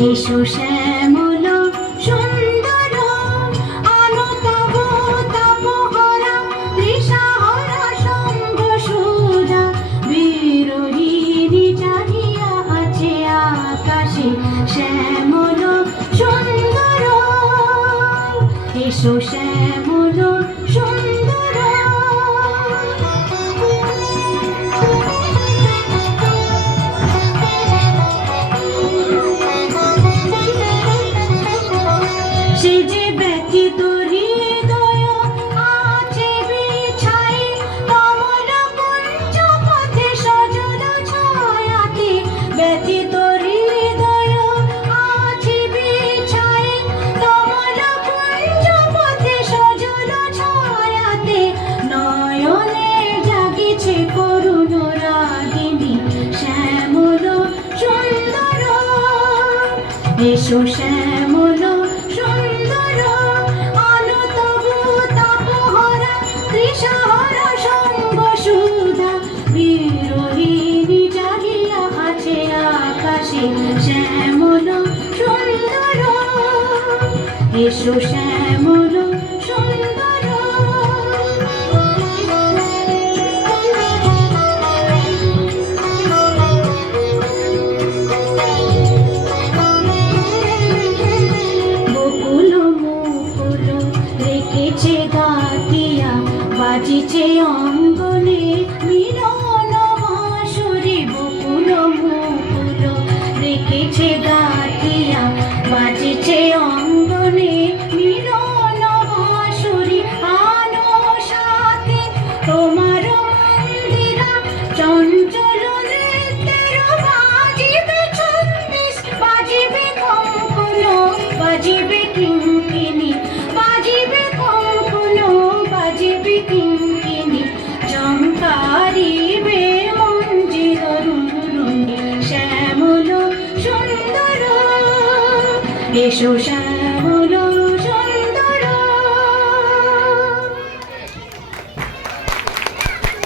এসো শ্যামল সুন্দর আলো তব তাপহরা তৃষাহরা সঙ্গ সুধা বিরোহিণী জাগিয়া আছে আকাশে শ্যামল সুন্দর এসো শ্যামল সুন্দর সে যে ব্যথিত হৃদয় আছে বিছাই কমল কুঞ্জ পথে সজল ছায়াতে ব্যথিত হৃদয় আছে বিছাই কমল কুঞ্জ পথে সজল ছায়াতে নয়নে জাগিছে করুণ রাগিনী শ্যামল সুন্দর এসো শ্যামল সুন্দর আলো তবু তাপহরা তৃষাহরা সঙ্গ সুধা বিরোহিণী জাগিয়া আছে আকাশে শ্যামল সুন্দর এসো শ্যামল সুন্দর রেখেছে গাতিয়া বাজিছে অঙ্গনে মিলন বাঁশরি বকুল মুকুল রেখেছে গাতিয়া বাজিছে অঙ্গনে মিলন বাঁশরি আলো সাথে তোমার মন্দিরা চঞ্চল নৃত্যের বাজিবে ছন্দিস বাজিবে কঙ্কন বাজিবে কিঙ্কিণী বাজিবে কঙ্কন বাজিবে কিঙ্কিণী চমকারিবে মঞ্জির রুনি শ্যামল সুন্দর এসো শ্যামল